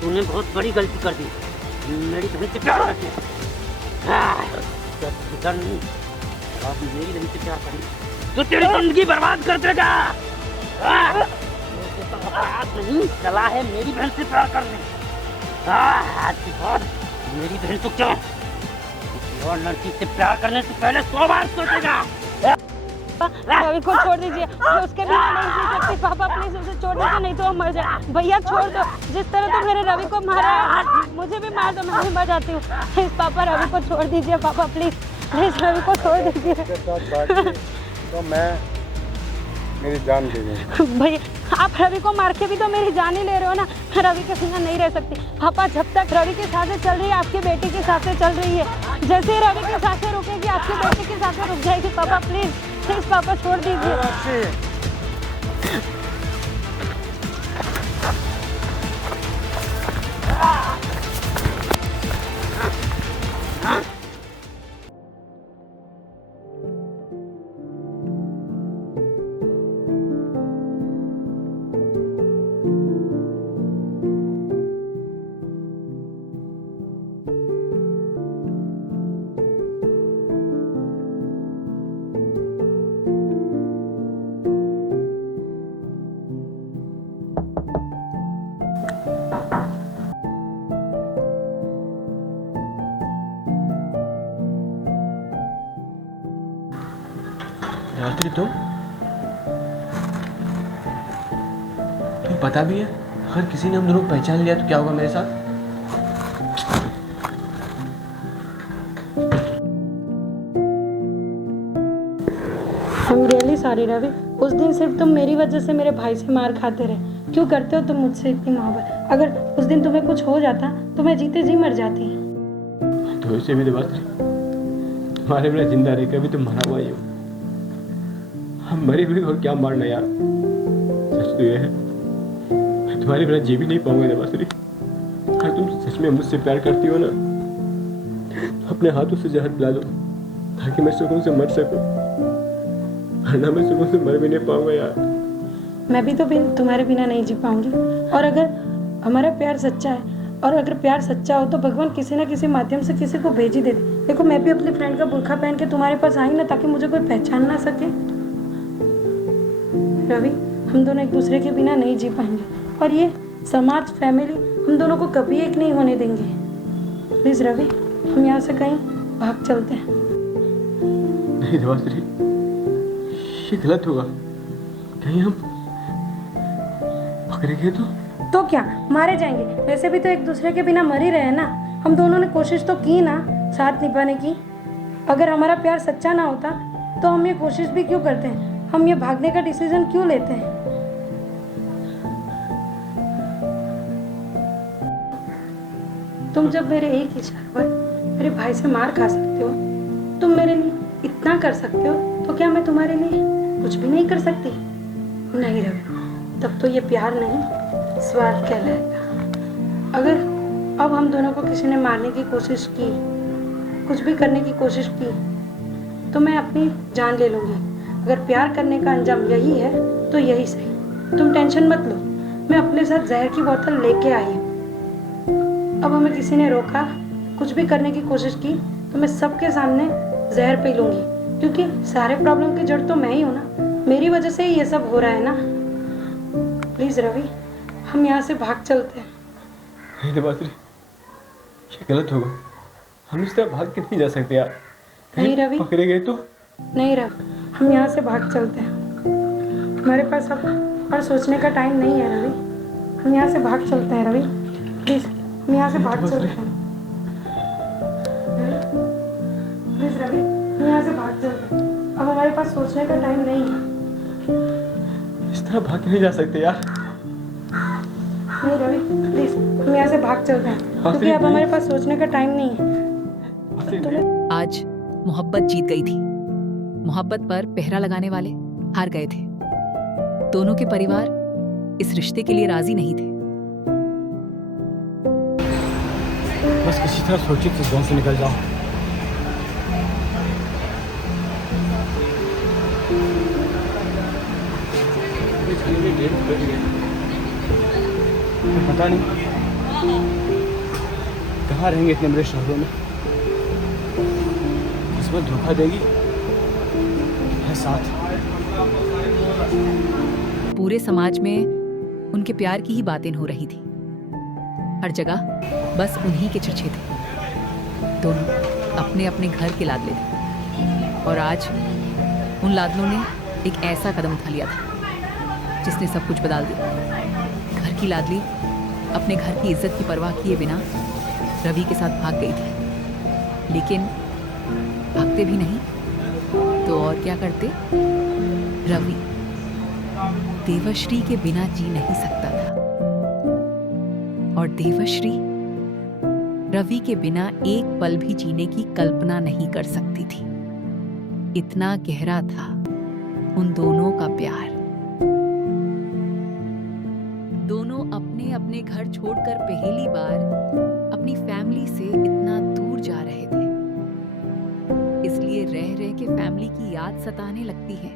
तूने बहुत बड़ी गलती कर दी, मेरी बहन से प्यार करके। आप मेरी बहन से प्यार करें तो तेरी जिंदगी बर्बाद कर देगा। नहीं चला है मेरी बहन से प्यार करने। आज के बाद मेरी बहन तो क्या और लड़की से प्यार करने से पहले 100 बार सोचेगा। रवि को छोड़ दीजिए, मैं उसके बिना नहीं जी सकती। पापा प्लीज उसे छोड़ दीजिए, नहीं तो हम मर जाए। भैया छोड़ दो, जिस तरह तुम मेरे रवि को मारा मुझे भी मार दो, मैं भी मर जाती हूँ। प्लीज पापा रवि को छोड़ दीजिए, पापा प्लीज प्लीज रवि को छोड़ दीजिए। तो मैं मेरी जान दे दूँ। भैया आप रवि को मार के भी तो मेरी जान ही ले रहे हो ना। रवि के बिना नहीं रह सकती। पापा जब तक रवि की सांसें चल रही है आपकी बेटी की सांसें चल रही है, जैसे ही रवि की सांसें रुकेगी आपकी बेटी की सांसें रुक जाएगी। पापा प्लीज प्लीज पापा छोड़ दीजिए। रात्रि तुम पता भी है अगर किसी ने हम दोनों को पहचान लिया तो क्या होगा मेरे साथ? I'm really sorry रवि, उस दिन सिर्फ तुम मेरी वजह से मेरे भाई से मार खाते रहे। क्यों करते हो तुम मुझसे इतनी मोहब्बत? अगर उस दिन तुम्हें कुछ हो जाता तो मैं जीते जी मर जाती। तो इसे भी तुम्हारे बिना जिंदा रह कर भी तुम मरा हुआ ही हो। हम मरे हुए और क्या मारना यार। सच तो ये है मैं तुम्हारे बिना जी भी नहीं पाऊंगा देवाश्री। अगर तुम सच में मुझसे प्यार करती हो ना तो अपने हाथों से जहर पिला दो ताकि मैं सुकून से मर सकूं, वरना मैं सुकून से मर भी नहीं पाऊंगा यार। मैं भी तो तुम्हारे बिना नहीं जी पाऊंगी। और अगर हमारा प्यार सच्चा है और अगर प्यार सच्चा हो तो भगवान किसी ना किसी माध्यम से किसी को भेज ही देते। देखो मैं भी अपनी फ्रेंड का बुर्खा पहन के तुम्हारे पास आई ना ताकि मुझे कोई पहचान ना सके। रवि हम दोनों एक दूसरे के बिना नहीं जी पाएंगे और ये समाज फैमिली हम दोनों को कभी एक नहीं होने देंगे। प्लीज रवि हम यहाँ से कहीं भाग चलते हैं। नहीं देवाश्री ये गलत होगा। कहीं हम पकड़े गए तो क्या मारे जाएंगे? वैसे भी तो एक दूसरे के बिना मर ही रहे हैं ना। हम दोनों ने कोशिश तो की ना साथ निभाने की। अगर हमारा प्यार सच्चा ना होता तो हम ये कोशिश भी क्यों करते हैं? हम ये भागने का डिसीजन क्यों लेते हैं? तुम जब मेरे एक इशारे पर मेरे भाई से मार खा सकते हो, तुम मेरे लिए इतना कर सकते हो, तो क्या मैं तुम्हारे लिए कुछ भी नहीं कर सकती? नहीं रवि, तब तो ये प्यार नहीं स्वार्थ कहलाएगा। अगर अब हम दोनों को किसी ने मारने की कोशिश की कुछ भी करने की कोशिश की तो मैं अपनी जान ले लूँगी। अगर प्यार करने का अंजाम यही है तो यही सही। तुम टेंशन मत लो, मैं अपने साथ जहर की बोतल लेके आई हूँ। अब हमें किसी ने रोका, कुछ भी करने की कोशिश की तो मैं सबके सामने जहर पी लूँगी, क्योंकि सारे प्रॉब्लम की जड़ तो मैं ही हूँ ना। मेरी वजह से ही ये सब हो रहा है ना। प्लीज़ रवि, हम यहाँ से भाग चलते हैं। नहीं देवाश्री, ये गलत होगा। हम इस तरह भाग के नहीं जा सकते यार। कहीं नहीं रवि। पकड़े गए तो? नहीं रवि, हम यहाँ से भाग चलते हैं। हमारे पास अब और सोचने का टाइम नहीं है रवि। हम यहाँ से भाग चलते हैं रवि, प्लीज़ हम यहाँ से भाग चलते हैं। प्लीज़ रवि, हम यहाँ से भाग चलते हैं। अब हमारे पास सोचने का टाइम नहीं है। इस तरह भाग के नहीं जा सकते यार। नहीं रवि, प्लीज़ हम यहाँ से भाग चलते हैं, क्योंकि अब हमारे पास सोचने का टाइम नहीं है। आज मोहब्बत जीत गई थी। मोहब्बत पर पहरा लगाने वाले हार गए थे। दोनों के परिवार इस रिश्ते के लिए राजी नहीं थे। बस किसी तरह सोचिए इस गांव से निकल जाओ। पता नहीं कहाँ रहेंगे इतने बड़े शहरों में। किस्मत धोखा देगी है साथ। पूरे समाज में उनके प्यार की ही बातें हो रही थी। हर जगह बस उन्हीं के चर्चे थे। दोनों अपने अपने घर के लाडले थे और आज उन लाडलों ने एक ऐसा कदम उठा लिया था जिसने सब कुछ बदल दिया। घर की लाडली अपने घर की इज्जत की परवाह किए बिना रवि के साथ भाग गई थी, लेकिन भागते भी नहीं तो और क्या करते। रवि देवश्री के बिना जी नहीं सकता था और देवश्री रवि के बिना एक पल भी जीने की कल्पना नहीं कर सकती थी। इतना गहरा था उन दोनों का प्यार। दोनों अपने अपने घर छोड़कर पहली बार अपनी फैमिली से इतना दूर जा रहे थे, इसलिए रह रह के फैमिली की याद सताने लगती है।